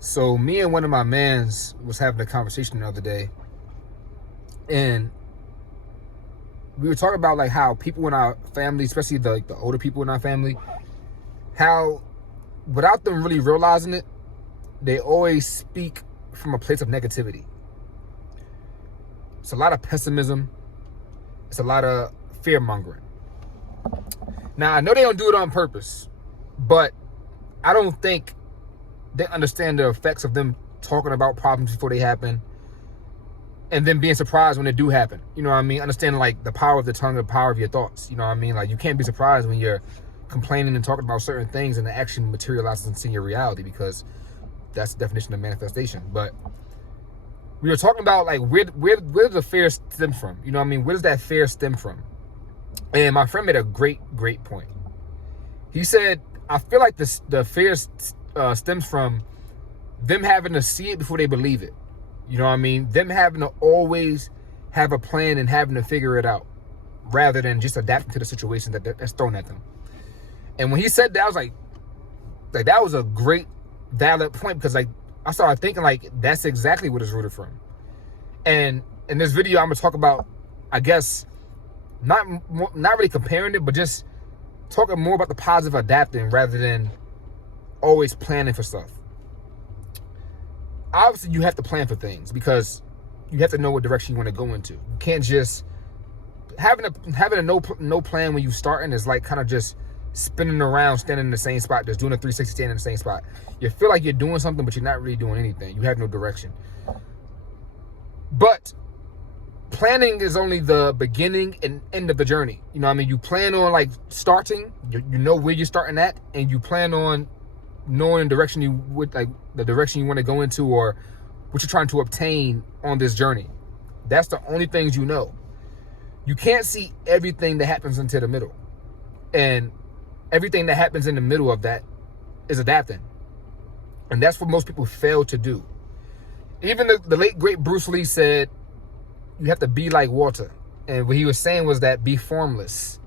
So me and one of my mans was having a conversation the other day, and we were talking about like how people in our family, especially the older people in our family, how without them really realizing it, they always speak from a place of negativity. It's a lot of pessimism. It's a lot of fear mongering. Now I know they don't do it on purpose, but I don't think they understand the effects of them talking about problems before they happen and then being surprised when they do happen. You know what I mean? Understanding like the power of the tongue and the power of your thoughts. You know what I mean? Like you can't be surprised when you're complaining and talking about certain things and it actually materializes into your reality, because that's the definition of manifestation. But we were talking about like where does the fear stem from? You know what I mean? Where does that fear stem from? And my friend made a great point. He said, I feel like the fear stems from them having to see it before they believe it. You know what I mean? Them having to always have a plan and having to figure it out, rather than just adapting to the situation that's thrown at them. And when he said that, I was like that was a great, valid point, because like I started thinking like that's exactly what it's rooted from. And in this video, I'm gonna talk about, I guess, not really comparing it, but just talking more about the positive adapting rather than always planning for stuff. Obviously, you have to plan for things because you have to know what direction you want to go into. You can't just having a no plan when you starting is like kind of just spinning around, standing in the same spot, just doing a 360, standing in the same spot. You feel like you're doing something, but you're not really doing anything. You have no direction. But planning is only the beginning and end of the journey. You know what I mean? You plan on like starting, you know where you're starting at, and you plan on knowing the direction you would like, the direction you want to go into, or what you're trying to obtain on this journey. That's the only things you know. You can't see everything that happens into the middle. And everything that happens in the middle of that is adapting. And that's what most people fail to do. Even the late great Bruce Lee said, you have to be like water. And what he was saying was that be formless,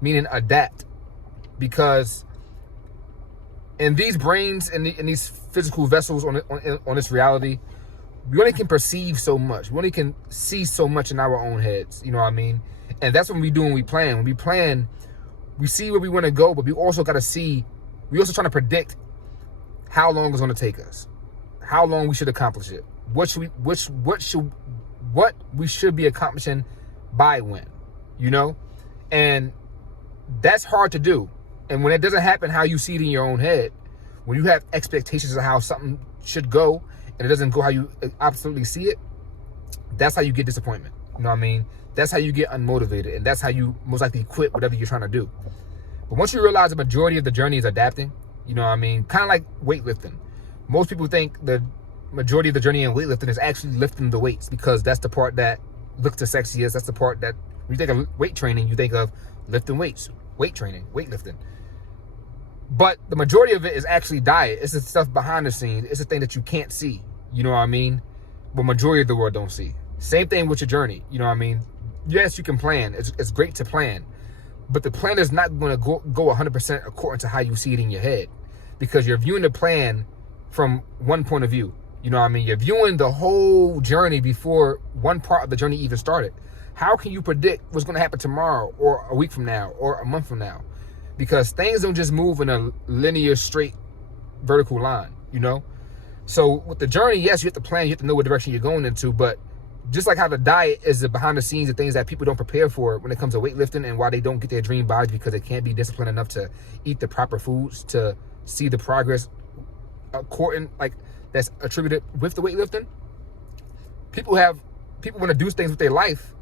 meaning adapt. Because in these brains and in these physical vessels on this reality, we only can perceive so much. We only can see so much in our own heads. You know what I mean? And that's what we do when we plan. When we plan, we see where we want to go, but we also got to see, we also trying to predict how long it's going to take us, how long we should accomplish it, what we should be accomplishing by when, you know? And that's hard to do. And when it doesn't happen how you see it in your own head, when you have expectations of how something should go and it doesn't go how you absolutely see it, that's how you get disappointment. You know what I mean? That's how you get unmotivated, and that's how you most likely quit whatever you're trying to do. But once you realize the majority of the journey is adapting, you know what I mean? Kind of like weightlifting. Most people think the majority of the journey in weightlifting is actually lifting the weights, because that's the part that looks the sexiest. That's the part that, when you think of weight training, you think of lifting weights, weight training, weightlifting. But the majority of it is actually diet. It's the stuff behind the scenes. It's the thing that you can't see. You know what I mean? But majority of the world don't see. Same thing with your journey. You know what I mean? Yes, you can plan. It's great to plan. But the plan is not going to go 100% according to how you see it in your head, because you're viewing the plan from one point of view. You know what I mean? You're viewing the whole journey before one part of the journey even started. How can you predict what's going to happen tomorrow or a week from now or a month from now? Because things don't just move in a linear, straight, vertical line, you know? So with the journey, yes, you have to plan, you have to know what direction you're going into, but just like how the diet is the behind the scenes of things that people don't prepare for when it comes to weightlifting, and why they don't get their dream bodies, because they can't be disciplined enough to eat the proper foods to see the progress according, like, that's attributed with the weightlifting. People want to do things with their life.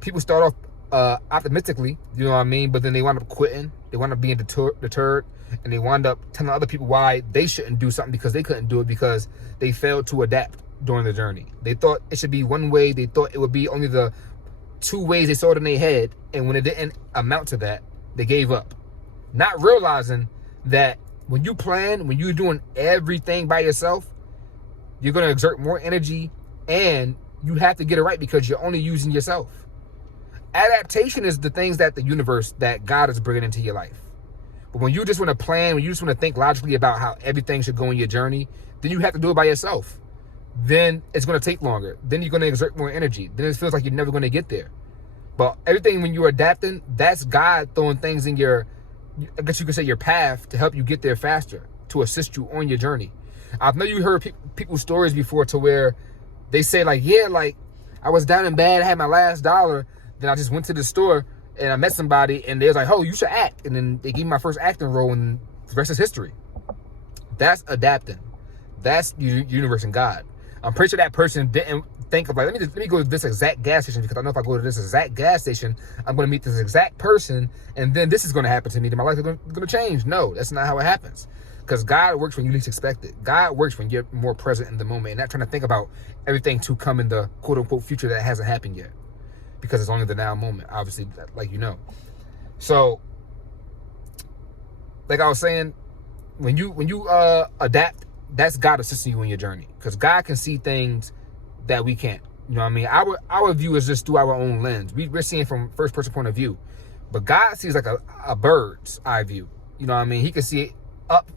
People start off optimistically, you know what I mean? But then they wind up quitting. They wind up being deterred, and they wind up telling other people why they shouldn't do something because they couldn't do it, because they failed to adapt during the journey. They thought it should be one way. They thought it would be only the two ways they saw it in their head. And when it didn't amount to that, they gave up. Not realizing that when you plan, when you're doing everything by yourself, you're going to exert more energy, and you have to get it right because you're only using yourself. Adaptation is the things that the universe, that God is bringing into your life. But when you just want to plan, when you just want to think logically about how everything should go in your journey, then you have to do it by yourself. Then it's going to take longer. Then you're going to exert more energy. Then it feels like you're never going to get there. But everything when you're adapting, that's God throwing things in your, I guess you could say, your path to help you get there faster, to assist you on your journey. I know you heard people's stories before to where they say like, yeah, like I was down and bad, I had my last dollar, then I just went to the store and I met somebody and they was like, oh, you should act. And then they gave me my first acting role and the rest is history. That's adapting. That's universe and God. I'm pretty sure that person didn't think of like, let me go to this exact gas station because I know if I go to this exact gas station, I'm going to meet this exact person and then this is going to happen to me. Then my life is going to change. No, that's not how it happens. Because God works when you least expect it. God works when you're more present in the moment and not trying to think about everything to come in the quote unquote future that hasn't happened yet. Because it's only the now moment, obviously, like you know. So, like I was saying, when you adapt, that's God assisting you in your journey. Because God can see things that we can't. You know what I mean? Our view is just through our own lens. We're seeing from first person point of view. But God sees like a bird's eye view. You know what I mean? He can see it up.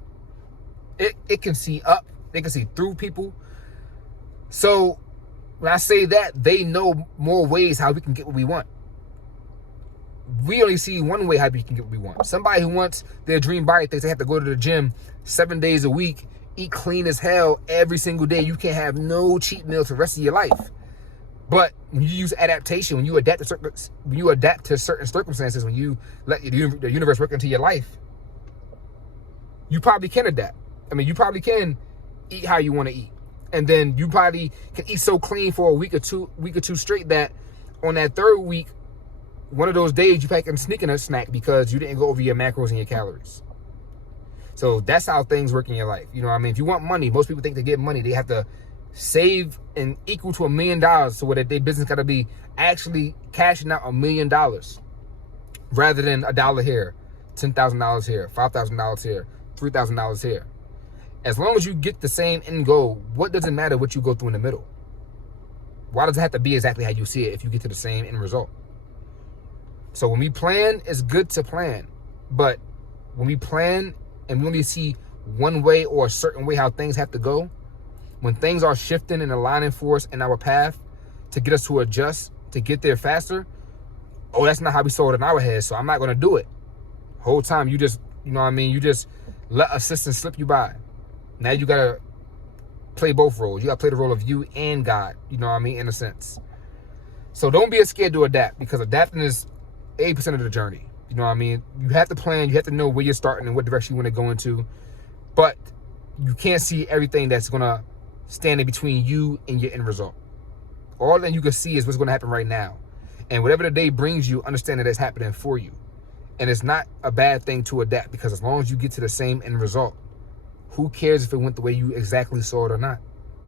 It can see up. They can see through people. So when I say that, they know more ways how we can get what we want. We only see one way how we can get what we want. Somebody who wants their dream body thinks they have to go to the gym 7 days a week, eat clean as hell every single day. You can't have no cheat meals for the rest of your life. But when you use adaptation, when you adapt to certain circumstances, when you let the universe work into your life, you probably can adapt. I mean, you probably can eat how you want to eat. And then you probably can eat so clean for a week or two straight that on that third week, one of those days you probably can sneak in a snack because you didn't go over your macros and your calories. So that's how things work in your life. You know what I mean? If you want money, most people think to get money, they have to save and equal to $1 million. So that their business got to be actually cashing out $1 million rather than $1 here, $10,000 here, $5,000 here, $3,000 here. As long as you get the same end goal, what does it matter what you go through in the middle? Why does it have to be exactly how you see it if you get to the same end result? So when we plan, it's good to plan. But when we plan and we only see one way or a certain way how things have to go, when things are shifting and aligning for us in our path to get us to adjust, to get there faster, oh, that's not how we saw it in our heads, so I'm not going to do it. Whole time you just, you know what I mean, you just let assistance slip you by. Now you got to play both roles. You got to play the role of you and God, you know what I mean, in a sense. So don't be scared to adapt because adapting is 80% of the journey. You know what I mean? You have to plan. You have to know where you're starting and what direction you want to go into. But you can't see everything that's going to stand in between you and your end result. All that you can see is what's going to happen right now. And whatever the day brings you, understand that it's happening for you. And it's not a bad thing to adapt because as long as you get to the same end result, who cares if it went the way you exactly saw it or not?